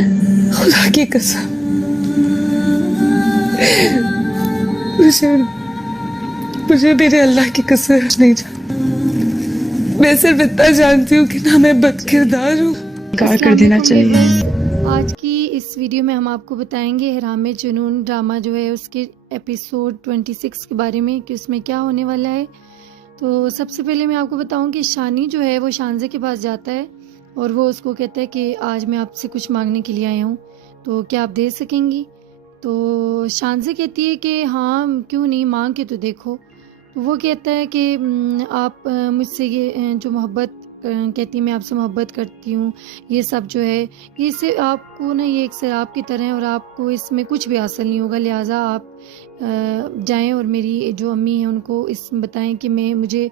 खुदा की कसम मुझे मुझे मेरे अल्लाह की कसम नहीं जानती। मैं सिर्फ इतना जानती हूँ कि ना मैं बदकिरदार हूँ। इनकार कर देना चाहिए। आज की इस वीडियो में हम आपको बताएंगे इहराम जुनून ड्रामा जो है उसके एपिसोड 26 के बारे में कि उसमें क्या होने वाला है। तो सबसे पहले मैं आपको बताऊं कि शानी जो है वो शानजे के पास जाता है और वो उसको कहता है कि आज मैं आपसे कुछ मांगने के लिए आया हूँ, तो क्या आप दे सकेंगी। तो शानजे कहती है कि हाँ क्यों नहीं, मांग के तो देखो। तो वो कहता है कि आप मुझसे ये जो मोहब्बत कहती है मैं आपसे मोहब्बत करती हूँ, ये सब जो है ये से आपको ना ये एक शराब की तरह है और आपको इसमें कुछ भी हासिल नहीं होगा, लिहाजा आप जाएं और मेरी जो अम्मी हैं उनको इस बताएं कि मुझे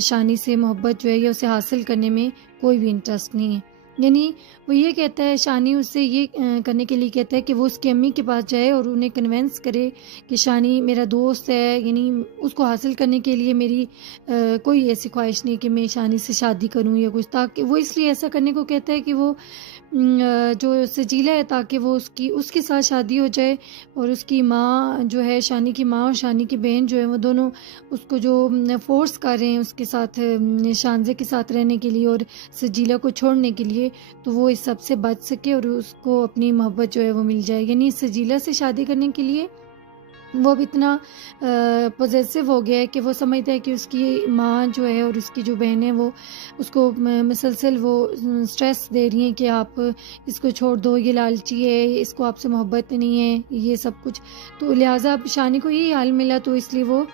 शानी से मोहब्बत जो है या उसे हासिल करने में कोई भी इंटरेस्ट नहीं है। यानी वो ये कहता है, शानी उससे ये करने के लिए कहता है कि वो उसकी अम्मी के पास जाए और उन्हें कन्वेंस करे कि शानी मेरा दोस्त है, यानी उसको हासिल करने के लिए मेरी कोई ऐसी ख्वाहिश नहीं कि मैं शानी से शादी करूं या कुछ, ताकि वो इसलिए ऐसा करने को कहता है कि वो जो सजीला है ताकि वो उसके साथ शादी हो जाए और उसकी माँ जो है, शानी की माँ और शानी की बहन जो है वो दोनों उसको जो फोर्स कर रहे हैं उसके साथ शानजे के साथ रहने के लिए और सजीला को छोड़ने के लिए, तो वो इस सब से बच सके और उसको अपनी मोहब्बत जो है वो मिल जाए। यानी सजीला से शादी करने के लिए वो अब इतना पॉजेसिव हो गया है कि वो समझता है कि उसकी माँ जो है और उसकी जो बहन है वो उसको मुसलसल वो स्ट्रेस दे रही हैं कि आप इसको छोड़ दो, ये लालची है, इसको आपसे मोहब्बत नहीं है, ये सब कुछ। तो लिहाजा अब शानी को यही हाल मिला, तो इसलिए वो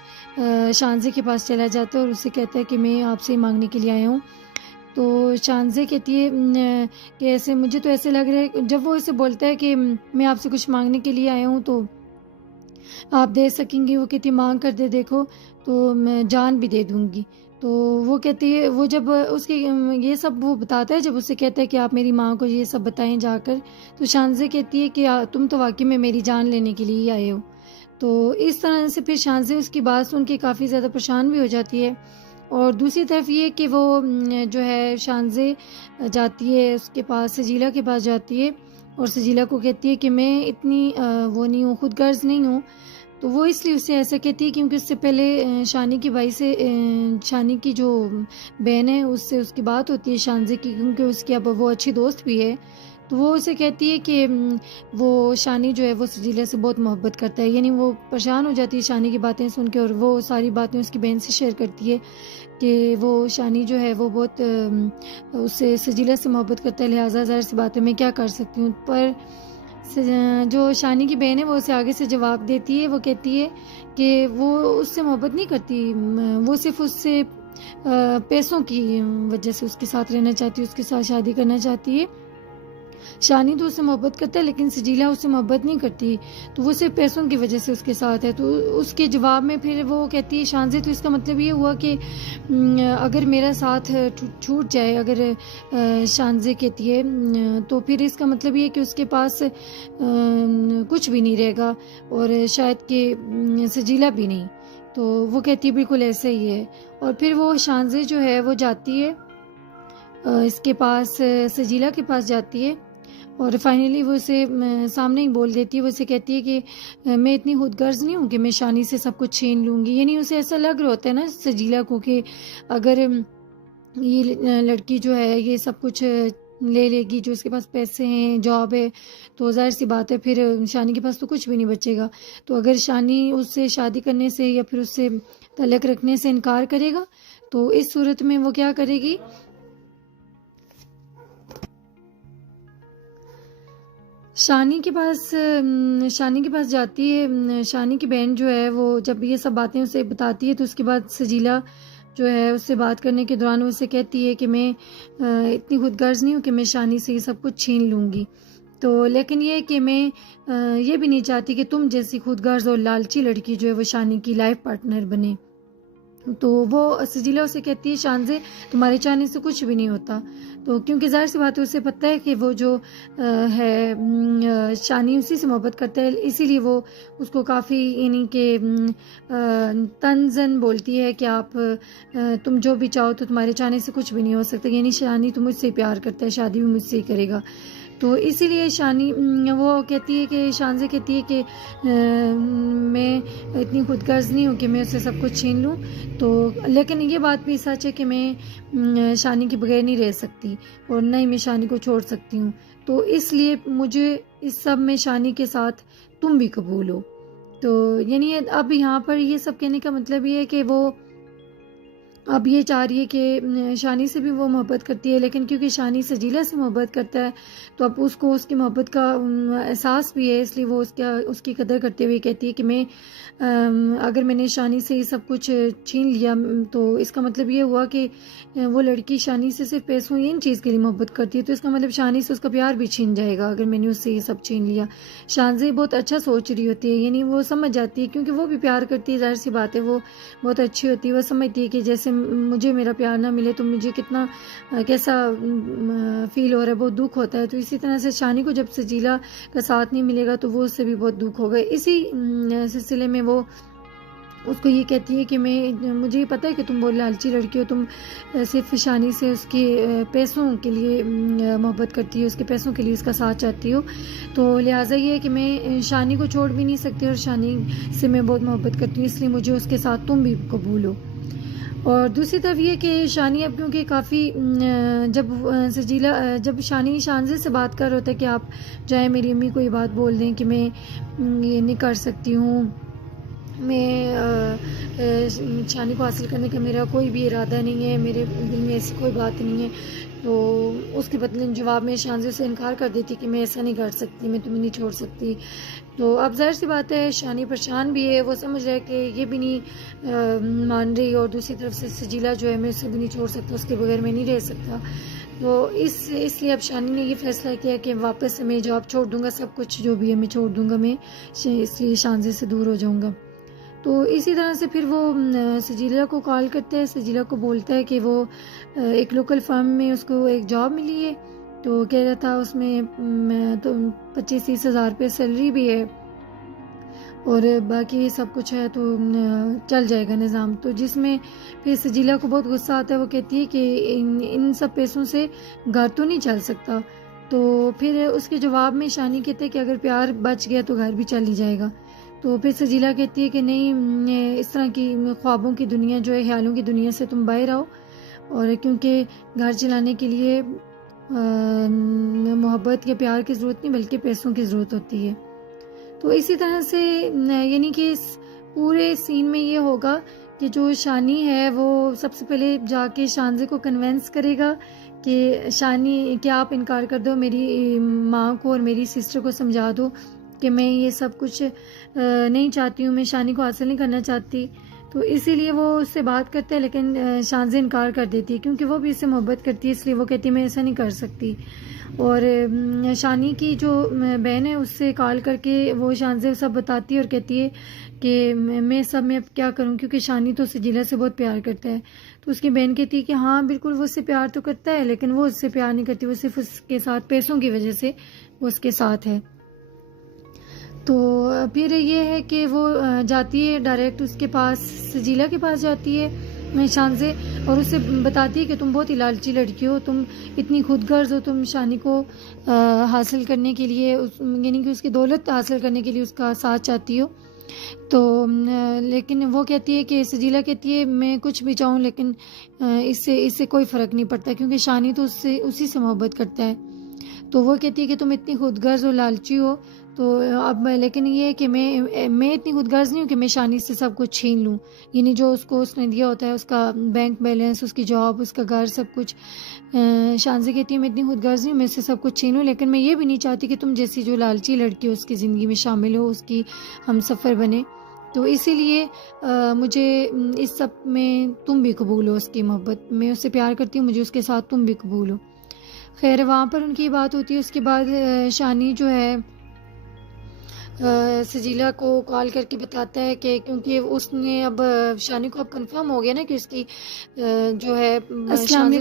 शानजे के पास चला जाता है और उससे कहता है कि मैं आपसे ही मांगने के लिए आया हूँ। तो शानजे कहती है कि ऐसे मुझे तो ऐसे लग रहा है, जब वो इसे बोलता है कि मैं आपसे कुछ मांगने के लिए आया हूँ तो आप दे सकेंगी, वो कहती मांग कर दे देखो तो मैं जान भी दे दूंगी। तो वो कहती है, वो जब उसके ये सब वो बताता है, जब उससे कहता है कि आप मेरी माँ को ये सब बताएं जाकर, तो शानजे कहती है कि तुम तो वाकई में मेरी जान लेने के लिए ही आए हो। तो इस तरह से फिर शानजे उसकी बात सुन के काफ़ी ज़्यादा परेशान भी हो जाती है। और दूसरी तरफ ये कि वो जो है शानजे जाती है उसके पास, सजीला के पास जाती है और सजीला को कहती है कि मैं इतनी वो नहीं हूँ, खुद गर्ज नहीं हूँ। तो वो इसलिए उससे ऐसा कहती है क्योंकि उससे पहले शानी की भाई से शानी की जो बहन है उससे उसकी बात होती है शानजे की, क्योंकि उसकी अब वो अच्छी दोस्त भी है। तो वो उसे कहती है कि वो शानी जो है वो सजीला से बहुत मोहब्बत करता है। यानी वो परेशान हो जाती है शानी की बातें सुन के और वो सारी बातें उसकी बहन से शेयर करती है कि वो शानी जो है वो बहुत उससे सजीला से मोहब्बत करता है, लिहाजा ज़ाहिर सी बात है मैं क्या कर सकती हूँ। पर जो शानी की बहन है वो उसे आगे से जवाब देती है, वो कहती है कि वो उससे मोहब्बत नहीं करती, वो सिर्फ उससे पैसों की वजह से उसके साथ रहना चाहती है, उसके साथ शादी करना चाहती है। शानी तो उससे मोहब्बत करता है लेकिन सजीला उससे मोहब्बत नहीं करती, तो वो सिर्फ पैसों की वजह से उसके साथ है। तो उसके जवाब में फिर वो कहती है शानजे, तो इसका मतलब ये हुआ कि अगर मेरा साथ छूट जाए, अगर शानजे कहती है तो फिर इसका मतलब ये कि उसके पास कुछ भी नहीं रहेगा और शायद कि सजीला भी नहीं। तो वो कहती है बिल्कुल ऐसे ही है। और फिर वो शानजे जो है वो जाती है इसके पास, सजीला के पास जाती है और फाइनली वो उसे सामने ही बोल देती है। वो उसे कहती है कि मैं इतनी खुदगर्ज नहीं हूँ कि मैं शानी से सब कुछ छीन लूँगी। यानी उसे ऐसा लग रहा होता है ना सजीला को कि अगर ये लड़की जो है ये सब कुछ ले लेगी, जो इसके पास पैसे हैं, जॉब है, तो ज़ाहिर सी बात है फिर शानी के पास तो कुछ भी नहीं बचेगा। तो अगर शानी उससे शादी करने से या फिर उससे तलाक रखने से इनकार करेगा तो इस सूरत में वो क्या करेगी, शानी के पास जाती है। शानी की बहन जो है वो जब ये सब बातें उसे बताती है तो उसके बाद सजीला जो है उससे बात करने के दौरान उससे कहती है कि मैं इतनी खुदगर्ज नहीं हूँ कि मैं शानी से ये सब कुछ छीन लूँगी। तो लेकिन ये कि मैं ये भी नहीं चाहती कि तुम जैसी खुदगर्ज और लालची लड़की जो है वो शानी की लाइफ पार्टनर बने। तो वो सजीला उसे कहती है शानजे तुम्हारे चाहने से कुछ भी नहीं होता। तो क्योंकि जाहिर सी बात है उसे पता है कि वो जो है शानी उसी से मोहब्बत करता है, इसीलिए वो उसको काफ़ी यानी कि तंजन बोलती है कि आप तुम जो भी चाहो तो तुम्हारे चाहने से कुछ भी नहीं हो सकता, यानी शानी तो मुझसे ही प्यार करता है, शादी भी मुझसे ही करेगा। तो इसीलिए शानी वो कहती है कि शान से कहती है कि मैं इतनी खुदगर्ज नहीं हूँ कि मैं उससे सब कुछ छीन लूँ। तो लेकिन ये बात भी सच है कि मैं शानी के बगैर नहीं रह सकती और न ही मैं शानी को छोड़ सकती हूँ। तो इसलिए मुझे इस सब में शानी के साथ तुम भी कबूल हो। तो यानी अब यहाँ पर ये सब कहने का मतलब ये है कि वो अब ये चाह रही है कि शानी से भी वो मोहब्बत करती है, लेकिन क्योंकि शानी सजीला से मोहब्बत करता है तो अब उसको उसकी मोहब्बत का एहसास भी है, इसलिए वो उसकी कदर करते हुए कहती है कि मैं अगर मैंने शानी से ये सब कुछ छीन लिया तो इसका मतलब ये हुआ कि वो लड़की शानी से सिर्फ पैसों इन चीज़ के लिए मोहब्बत करती है, तो इसका मतलब शानी से उसका प्यार भी छीन जाएगा अगर मैंने उससे ये सब छीन लिया। शानज़े बहुत अच्छा सोच रही होती है, यानी वो समझ जाती है क्योंकि वो भी प्यार करती है, जाहिर सी बात है वो बहुत अच्छी होती है। वो समझती है कि जैसे मुझे मेरा प्यार ना मिले तो मुझे कितना कैसा फील हो रहा है, बहुत दुख होता है। तो इसी तरह से शानी को जब सजीला का साथ नहीं मिलेगा तो वो उससे भी बहुत दुख होगा। इसी सिलसिले में वो उसको ये कहती है कि मुझे पता है कि तुम बहुत लालची लड़की हो, तुम सिर्फ शानी से उसके पैसों के लिए मोहब्बत करती हो, उसके पैसों के लिए उसका साथ चाहती हो, तो लिहाजा ये है कि मैं शानी को छोड़ भी नहीं सकती और शानी से मैं बहुत मोहब्बत करती हूँ, इसलिए मुझे उसके साथ तुम भी कबूल हो। और दूसरी तरफ ये कि शानी अब क्योंकि काफ़ी जब शानी शानज़े से बात कर रहा होता है कि आप चाहे मेरी अम्मी को ये बात बोल दें कि मैं ये नहीं कर सकती हूँ, मैं शानी को हासिल करने का मेरा कोई भी इरादा नहीं है, मेरे दिल में ऐसी कोई बात नहीं है, तो उसके बदले जवाब में शानज़े से इनकार कर देती कि मैं ऐसा नहीं कर सकती, मैं तुम्हें नहीं छोड़ सकती। तो अब जाहिर सी बात है शानी परेशान भी है, वो समझ रहा है कि ये भी नहीं मान रही और दूसरी तरफ से सजीला जो है मैं उसे भी नहीं छोड़ सकता, उसके बगैर मैं नहीं रह सकता। तो इसलिए अब शानी ने ये फैसला किया कि वापस मैं जॉब छोड़ दूंगा, सब कुछ जो भी है मैं छोड़ दूंगा, मैं इसलिए शानज़े से दूर हो जाऊंगा। तो इसी तरह से फिर वो सजीला को कॉल करता है, सजीला को बोलता है कि वो एक लोकल फर्म में उसको एक जॉब मिली है, तो कह रहा था उसमें तो 25-30 हज़ार रुपये सैलरी भी है और बाकी सब कुछ है, तो चल जाएगा निज़ाम। तो जिसमें फिर सजीला को बहुत गुस्सा आता है, वो कहती है कि इन सब पैसों से घर तो नहीं चल सकता। तो फिर उसके जवाब में शानी कहते हैं कि अगर प्यार बच गया तो घर भी चल ही जाएगा। तो फिर सजीला कहती है कि नहीं, इस तरह की ख्वाबों की दुनिया जो है, ख्यालों की दुनिया से तुम बाहर आओ, और क्योंकि घर चलाने के लिए मोहब्बत या प्यार की ज़रूरत नहीं बल्कि पैसों की ज़रूरत होती है। तो इसी तरह से यानी कि इस पूरे सीन में ये होगा कि जो शानी है वो सबसे पहले जाके शानज़े को कन्वेंस करेगा कि शानी क्या आप इनकार कर दो, मेरी माँ को और मेरी सिस्टर को समझा दो कि मैं ये सब कुछ नहीं चाहती हूँ, मैं शानी को हासिल नहीं करना चाहती। तो इसीलिए वो उससे बात करते हैं, लेकिन शानज़े इनकार कर देती है क्योंकि वो भी इससे मोहब्बत करती है, इसलिए वो कहती है मैं ऐसा नहीं कर सकती। और शानी की जो बहन है उससे कॉल करके वो शानज़े सब बताती है और कहती है कि मैं सब में अब क्या करूं, क्योंकि शानी तो सजीला से बहुत प्यार करता है। तो उसकी बहन कहती है कि हाँ बिल्कुल वो उससे प्यार तो करता है, लेकिन वो उससे प्यार नहीं करती, वो सिर्फ उसके साथ पैसों की वजह से वो उसके साथ है। तो फिर ये है कि वो जाती है डायरेक्ट उसके पास, सजीला के पास जाती है शानज़े, और उससे बताती है कि तुम बहुत ही लालची लड़की हो, तुम इतनी खुदगर्ज हो, तुम शानी को हासिल करने के लिए यानी कि उसकी दौलत हासिल करने के लिए उसका साथ चाहती हो। तो लेकिन वो कहती है कि सजीला कहती है मैं कुछ भी चाहूँ लेकिन इससे कोई फ़र्क नहीं पड़ता क्योंकि शानी तो उसी से मोहब्बत करता है। तो वो कहती है कि तुम इतनी खुदगर्ज और लालची हो, तो अब लेकिन ये है कि मैं इतनी खुदगर्ज नहीं हूँ कि मैं शानी से सब कुछ छीन लूँ, यानी जो उसने दिया होता है, उसका बैंक बैलेंस, उसकी जॉब, उसका घर, सब कुछ। शानज़े कहती है मैं इतनी खुदगर्ज नहीं हूँ मैं इससे सब कुछ छीन लूँ, लेकिन मैं ये भी नहीं चाहती कि तुम जैसी जो लालची लड़की हो उसकी ज़िंदगी में शामिल हो, उसकी हम सफ़र बने। तो इसीलिए मुझे इस सब में तुम भी कबूल हो, उसकी मोहब्बत, मैं उससे प्यार करती हूँ, मुझे उसके साथ तुम भी कबूल हो। खैर वहाँ पर उनकी बात होती है। उसके बाद शानी जो है सजीला को कॉल करके बताता है कि क्योंकि उसने अब शानी को अब कंफर्म हो गया ना कि उसकी जो है अस्सलाम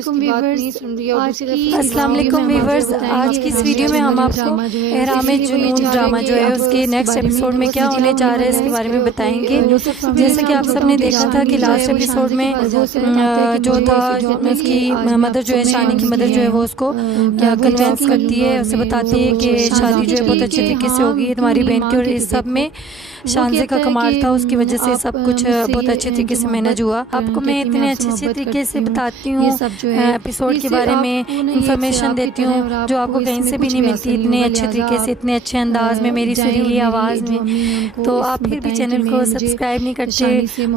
वालेकुम व्यूअर्स, आज की इस वीडियो में हम आपको एहरामे जुनून ड्रामा जो है उसके नेक्स्ट एपिसोड में क्या होने जा रहा है इसके बारे में बताएंगे। जैसे कि आप सबने देखा था कि लास्ट एपिसोड में जो था उसकी मदर जो है, शानी की मदर जो है वो उसको कन्वेंस करती है, उसे बताती है कि शादी जो है बहुत अच्छे तरीके से होगी तुम्हारी बहन की, और इस सब में शानजे का कमाल था, उसकी वजह से सब कुछ बहुत अच्छे तरीके से मैनेज हुआ। आपको मैं इतने अच्छे तरीके से बताती हूँ एपिसोड के बारे में, इंफॉर्मेशन देती हूँ जो आपको कहीं से भी नहीं मिलती, इतने अच्छे तरीके से, इतने अच्छे अंदाज में, मेरी सुरीली आवाज़ में। तो आप फिर भी चैनल को सब्सक्राइब नहीं करते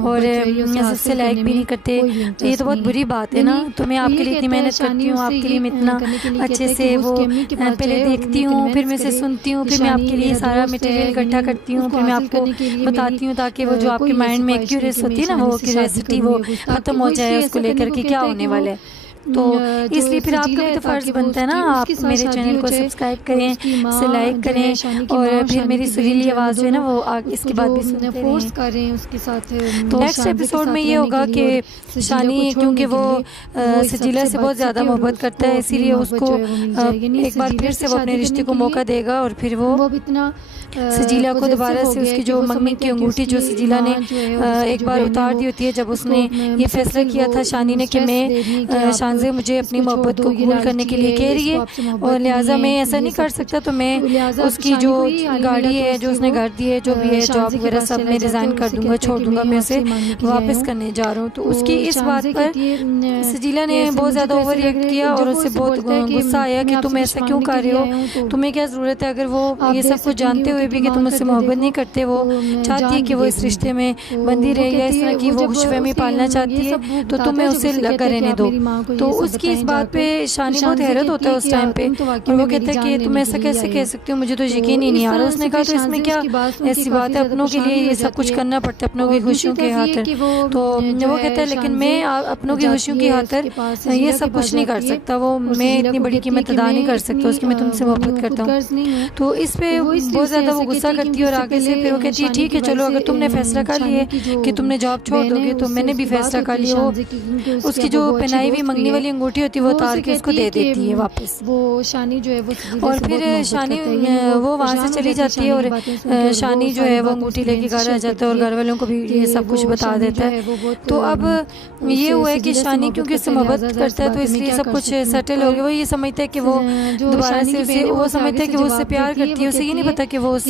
और सबसे लाइक भी नहीं करते, तो ये तो बहुत बुरी बात है ना। तो मैं आपके लिए इतनी मेहनत करती हूँ, आपके लिए मैं इतना अच्छे से वो पहले देखती हूँ, फिर मैं इसे सुनती हूँ, फिर मैं आपके लिए सारा मटेरियल इकट्ठा करती हूँ, फिर मैं आपको बताती हूँ ताकि वो जो आपके माइंड में क्यूरियस होती है ना, वो क्यूरियसिटी वो खत्म हो जाए उसको लेकर के क्या होने वाला है। तो इसलिए फिर आपका भी तो फर्ज बनता है ना, आप मेरे चैनल को सब्सक्राइब करें, इसे लाइक करें और फिर मेरी सुरीली आवाज़ जो है ना वो इसके बाद भी सुनते फोर्स कर रहे हैं उसके साथ। तो नेक्स्ट एपिसोड में ये होगा कि शानी क्योंकि वो सजीला से बहुत ज़्यादा मोहब्बत करता है, इसीलिए उसको एक बार फिर से वो अपने रिश्ते को मौका देगा और फिर वो इतना सजीला को दोबारा से उसकी जो मम्मी की अंगूठी जो सजीला ने एक बार उतार दी होती है, जब उसने ये फैसला किया था शानी ने कि मैं शानजे मुझे अपनी मोहब्बत को कबूल करने के लिए कह रही है और लिहाजा मैं ऐसा नहीं कर सकता, तो मैं उसकी जो गाड़ी है, जो उसने घर दी है, जो भी है जॉब वगैरह सब मैं रिज़ाइन कर दूंगा, छोड़ दूंगा, मैं उसे वापस करने जा रहा हूँ। तो उसकी इस बात पर सजीला ने बहुत ज़्यादा ओवर रिएक्ट किया और उससे बहुत गुस्सा आया कि तुम ऐसा क्यों कर रहे हो, तुम्हें क्या ज़रूरत है, अगर वो ये सब कुछ जानते हुए भी कि तुम उससे मोहब्बत नहीं करते, वो चाहती है कि वो इस रिश्ते में बंदी रहे या इस तरह की वो खुशफहमी पालना चाहती है, तो तुम्हें उसे लगा रहने दो। तो उसकी इस बात पे शानी बहुत हैरत होता है उस टाइम पे, और वो कहता है कि तुम ऐसा कैसे कह सकते हो, मुझे तो यकीन ही नहीं आ रहा। उसने कहा तो इसमें क्या ऐसी बात है, अपनों के लिए ये सब कुछ करना पड़ता है, अपनों की खुशियों के खातिर। तो वो कहता है लेकिन मैं अपनों की खुशियों की खातिर ये सब कुछ नहीं कर सकता, वो मैं इतनी बड़ी कीमत अदा नहीं कर सकता उसकी, मैं तुमसे मोहब्बत करता हूँ। तो इस पे बहुत ज़्यादा वो गुस्सा करती है और आगे से फिर वो कहती है ठीक है चलो, अगर तुमने फैसला कर लिया कि तुमने जॉब छोड़ दोगे तो मैंने भी फैसला कर लिया। वो उसकी जो पहनाई हुई मंगनी वाली अंगूठी होती है वो उतार के उसको दे देती है वापस। वो शानी जो है वो और फिर शानी वो वहाँ से चली जाती है और शानी जो है वो अंगूठी लेके घर आ जाता है और घर वालों को भी ये सब कुछ बता देता है। तो अब ये हुआ है कि शानी क्योंकि उससे मोहब्बत करता है तो इसलिए सब कुछ सेटल हो गया। वो ये समझता है कि वो दोबारा से उसे, वो समझता है कि वो उससे प्यार करती है, उसे ये नहीं पता कि वो उससे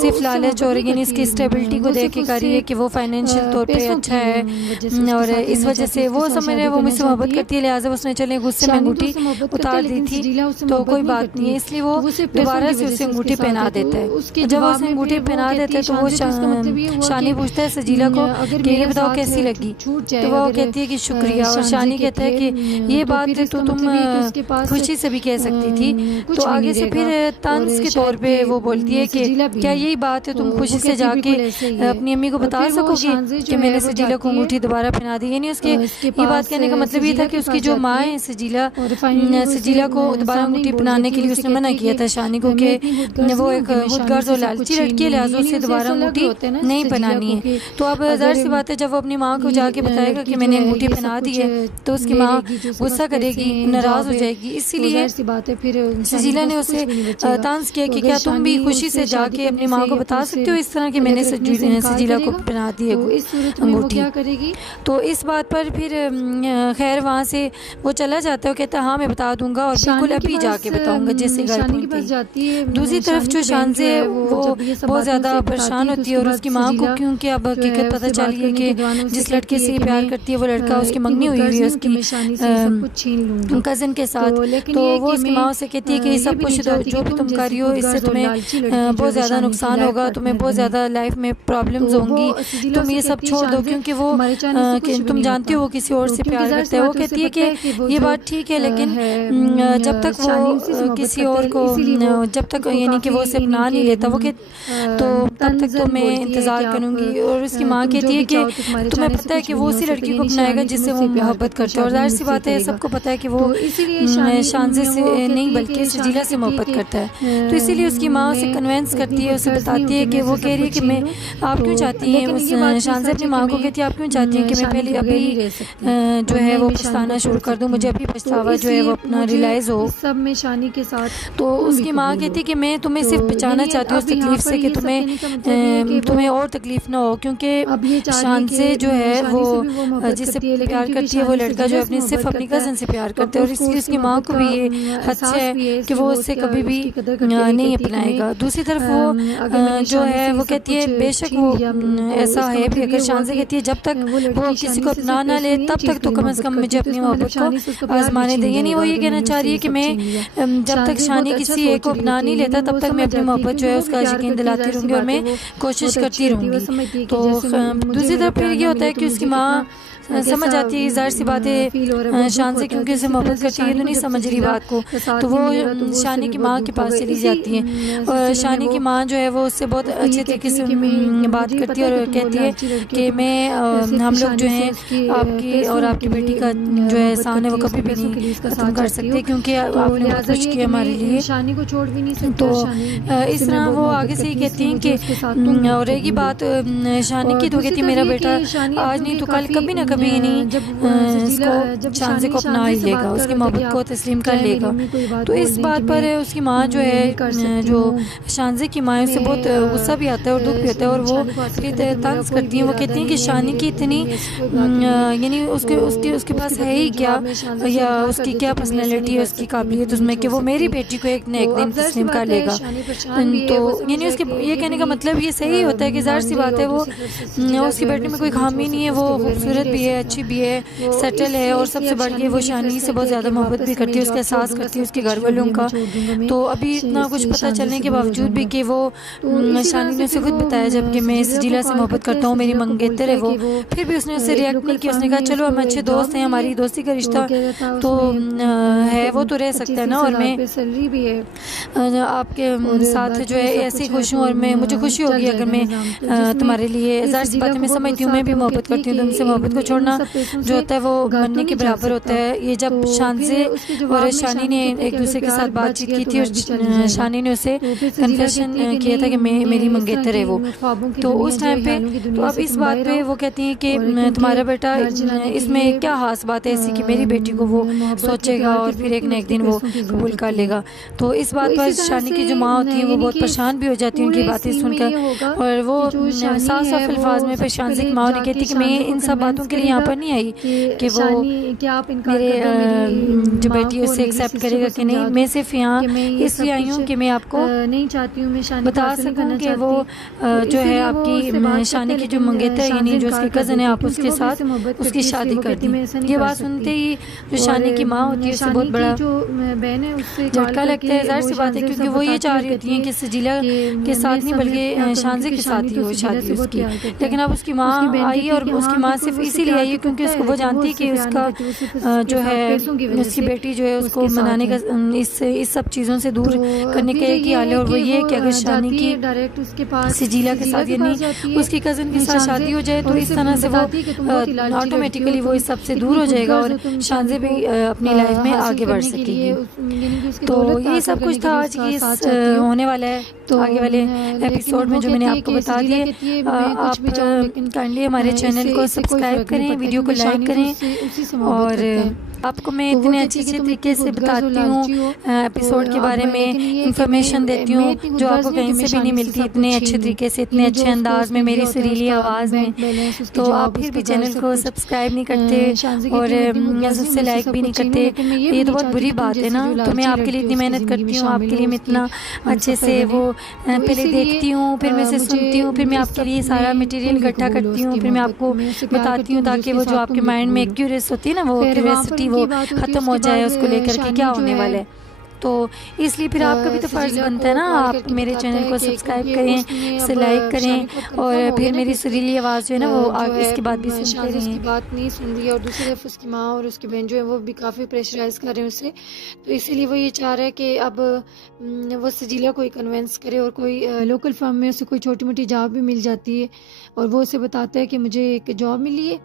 सिर्फ लालच और यानी इसकी स्टेबिलिटी को देख के कर रही है कि वो फाइनेंशियल तौर पे अच्छा है और इस वजह से वो समझ रहे हैं वो मुझसे मोहब्बत करती है, लिहाजा उसने चले गुस्से में अंगूठी उतार दी थी तो कोई बात नहीं है, इसलिए वो दोबारा से उसे अंगूठी पहना देता है। जब वो उसे अंगूठी पहना देता है तो वो शानी पूछता है सजीला को कि ये बताओ कैसी लगी, तो वो कहती है कि शुक्रिया, और शानी कहता है कि ये बात तो तुम खुशी से भी कह सकती थी। तो आगे से फिर तंज के तौर पे वो बोलती है कि क्या यही बात है, तुम खुशी से जाके अपनी अम्मी को बता सकोगी कि मैंने सजीला को अंगूठी दोबारा पहना दी। यानी उसके ये बात कहने का मतलब ये था कि उसकी जो माँ है सजीला को दोबारा अंगूठी पहनाने के लिए उसने मना किया था शानी को कि वो एक खुदगर्ज और लालची लड़की है, लिहाजा उससे दोबारा अंगूठी नहीं पहनानी है। तो अब जाहिर सी बात है जब वो अपनी माँ को जाके बताएगा कि मैंने अंगूठी पहना दी है तो उसकी माँ गुस्सा करेगी, नाराज हो जाएगी। इसीलिए सजीला ने उसे तांस किया कि क्या तुम भी खुशी से जाके अपनी माँ को बता सकते हो इस तरह कि मैंने सजीला को पहना दी है अंगूठी। तो इस बात पर फिर खैर वहाँ से वो चला जाता है, वो कहता है हाँ मैं बता दूंगा और बिल्कुल अभी जाके बताऊंगा जैसे घर पहुंचती। दूसरी तरफ जो शानजे वो बहुत ज़्यादा परेशान होती है और उसकी माँ को क्योंकि अब हकीकत पता चली है कि जिस लड़के से प्यार करती है वो लड़का उसकी मंगनी हुई है उसकी कज़न के साथ। तो वो उसकी माँ से कहती है कि ये सब कुछ जो भी तुम कर रही हो इससे तुम्हें बहुत ज़्यादा नुकसान होगा, तुम्हें बहुत ज़्यादा लाइफ में प्रॉब्लम्स होंगी, तुम ये सब छोड़ दो क्योंकि वो तुम जानती हो वो किसी और से प्यार करता है। वो कहती है कि ये बात ठीक है, लेकिन जब तक वो किसी और को जब तक यानी कि वो उसे अपना नहीं लेता वो तो तब तक तो मैं इंतज़ार करूँगी। और उसकी माँ कहती है कि तुम्हें पता है कि वो उसी लड़की को अपनाएगा जिससे वो मोहब्बत करते हैं, और जाहिर सी बात है सबको पता है कि वो शानज़े से नहीं बल्कि सजीला से मोहब्बत करता है। तो इसीलिए उसकी माँ उसे कन्वेंस करती है, उसे बताती है कि वो कह रही है कि मैं आप क्यों चाहती हैं, उस शानज़े अपनी माँ को कहती है आप क्यों चाहती हैं कि मैं पहले अभी जो है वो पछताना शुरू कर दूँ, मुझे अभी पछतावा जो है वो अपना रियलाइज़ हो। सब में शानी के साथ तो उसकी माँ कहती है कि मैं तुम्हें सिर्फ बचाना चाहती हूँ उस तकलीफ से कि तुम्हें और तकलीफ ना हो, क्योंकि शानज़े जो है वो जिससे प्यार करती है वो लड़का जो अपनी सिर्फ अपनी कज़न से प्यार करते हैं, और इसलिए उसकी माँ को भी ये हद है कि वो उससे कभी भी नहीं अपनाएगा। दूसरी तरफ वो जो है वो कहती है बेशक वो ऐसा है भी, अगर शानज़े कहती है जब तक वो किसी को अपना ना ले तब तक तो कम से कम मुझे अपनी मोहब्बत को आजमाने दे। यानी वो ये कहना चाह रही है कि मैं जब तक शानी किसी एक को अपना नहीं लेता तब तक मैं अपनी मोहब्बत जो है उसका यकीन दिलाती रहूँगी और मैं कोशिश करती रहूँगी। तो दूसरी तरफ फिर ये होता है कि उसकी माँ समझ आती है, ज़ाहिर सी बात है शान से क्योंकि उसे मोहब्बत करती है तो नहीं समझ रही बात को, तो वो शानी की माँ के पास चली जाती है और शानी की माँ जो है वो उससे बहुत अच्छे तरीके से बात करती है और कहती है कि मैं हम लोग जो हैं आपकी और आपकी बेटी का जो है एहसान है वो कभी भी नहीं खत्म कर सकते, क्योंकि आपने बहुत कुछ किया हमारे लिए। शानी को छोड़ भी नहीं सकते। तो इस तरह वो आगे से ही कहती हैं कि और रहेगी बात शानी की, तो कहती है मेरा बेटा आज नहीं तो कल कभी ना कभी नहीं जब शानज़े को अपना ही लेगा, उसकी मोहब्बत को तस्लीम कर लेगा। तो इस बात पर उसकी माँ जो है जो शानज़े की माँ उसे बहुत गुस्सा भी आता है और दुख भी होता है और वो फिर तंज करती हैं। वो कहती हैं कि शानी की इतनी यानी उसके पास है ही क्या, या उसकी क्या पर्सनैलिटी है, उसकी काबिलियत उसमें कि वो मेरी बेटी को एक न एक दिन तस्लीम कर लेगा। तो यानी उसके ये कहने का मतलब ये सही होता है कि ज़ाहिर सी बात है वो उसकी बेटी में कोई खामी नहीं है, वो खूबसूरत भी है, अच्छी भी है, सेटल है और सबसे बढ़ के वो शानी से बहुत ज़्यादा मोहब्बत भी करती है, उसका एहसास करती है उसके घर वालों का। तो अभी इतना कुछ पता चलने के बावजूद भी कि वो शानी ने उसे खुद बताया जबकि मैं इस जिला से मोहब्बत करता हूँ, मेरी मंगेतर है वो, फिर भी उसने उससे रिएक्ट नहीं किया। उसने कहा चलो हम अच्छे दोस्त हैं, हमारी दोस्ती का रिश्ता तो है वो तो रह सकता है ना, और मैं आपके साथ जो है ऐसे खुश हूँ और मैं मुझे खुशी होगी अगर मैं तुम्हारे लिए, ज़ाहिर सी बात है मैं समझती हूँ मैं भी मोहब्बत करती हूँ, तुमसे मोहब्बत को छोड़ना जो होता है वो मरने के बराबर होता है। ये जब शानज़े और शानी ने एक दूसरे के साथ बातचीत की थी और शानी ने उसे कन्फेशन किया था कि मेरी मंगेतर है वो, तो उस टाइम पे तो अब इस बात पे वो कहती हैं कि तुम्हारा बेटा इसमें क्या खास बात है ऐसी कि मेरी बेटी को वो सोचेगा और फिर एक न एक दिन वो कबूल कर लेगा। तो इस बात पर शानी की जो माँ होती है वो बहुत परेशान भी हो जाती है उनकी बातें सुनकर, और वो साफ साफ अल्फाज में फिर शानज़े की माँ ने कहती कि मैं इन सब बातों के लिए यहाँ पर नहीं आई कि वो मेरे जो बेटी उसे एक्सेप्ट करेगा कि नहीं, मैं सिर्फ यहाँ इसलिए आई हूँ कि मैं आपको नहीं चाहती हूँ मैं बता सकूँ कि वो जो है आपकी शानी की जो मंगेतर है यानी जो उसकी कज़न है आप उसके साथ उसकी शादी कर दी। ये बात सुनते ही जो शानी की माँ होती है उसे बहुत बड़ा झटका लगता है, ज़ाहिर सी बात है क्योंकि वो ये चाह रही होती है कि सजीला के साथ नहीं बल्कि शानज़े के साथ ही वो शादी उसकी, लेकिन अब उसकी माँ आई और उसकी माँ सिर्फ इसीलिए आई है क्योंकि उसको वो जानती है कि उसका जो है उसकी बेटी जो है उसको मनाने का इस सब चीज़ों से दूर करने का एक ही हाल है, और वो ये कि अगर शानी की सजीला के साथ यानी उसकी कज़न के साथ शादी हो जाए तो इस तरह से वो ऑटोमेटिकली वो इस सब से दूर हो जाएगा और शानज़े भी अपनी लाइफ में आगे बढ़ सकेगी। तो ये सब कुछ था आज की होने वाला है तो आगे वाले एपिसोड में जो मैंने आपको बता दिए। आप काइंडली हमारे चैनल को सब्सक्राइब करें, वीडियो को लाइक करें, और आपको मैं इतने अच्छे तरीके से बताती हूँ एपिसोड के बारे में इंफॉर्मेशन देती हूँ जो आपको कहीं से भी नहीं मिलती, इतने अच्छे तरीके से इतने अच्छे अंदाज में मेरी सुरीली आवाज़ में। तो आप फिर भी चैनल को सब्सक्राइब नहीं करते और उससे लाइक भी नहीं करते, ये तो बहुत बुरी बात है ना। तो मैं आपके लिए इतनी मेहनत करती हूँ, आपके लिए मैं इतना अच्छे से वो पहले देखती हूँ, फिर मैं उसे सुनती हूँ, फिर मैं आपके लिए सारा मटेरियल इकट्ठा करती हूँ, फिर मैं आपको बताती हूँ ताकि वो जो आपके माइंड में क्यूरियस होती है ना वो क्यूरियोसिटी वो ख़त्म हो जाए उसको लेकर के क्या होने वाला है। तो इसलिए फिर आपका भी तो फ़र्ज़ बनता है ना, आप मेरे चैनल को सब्सक्राइब करें, इसे लाइक करें और फिर मेरी सुरीली आवाज़ जो है ना वो इसके बाद भी सुनते उसकी रहें। बात नहीं सुन रही है और दूसरी तरफ उसकी माँ और उसकी बहन जो है वो भी काफ़ी प्रेशराइज कर रहे हैं उसे। तो इसीलिए वो ये चाह रहा है कि अब वो सजीला को ही कन्वेंस करे और कोई लोकल फर्म में उसे कोई छोटी मोटी जॉब भी मिल जाती है और वो उसे बताता है कि मुझे एक जॉब मिली है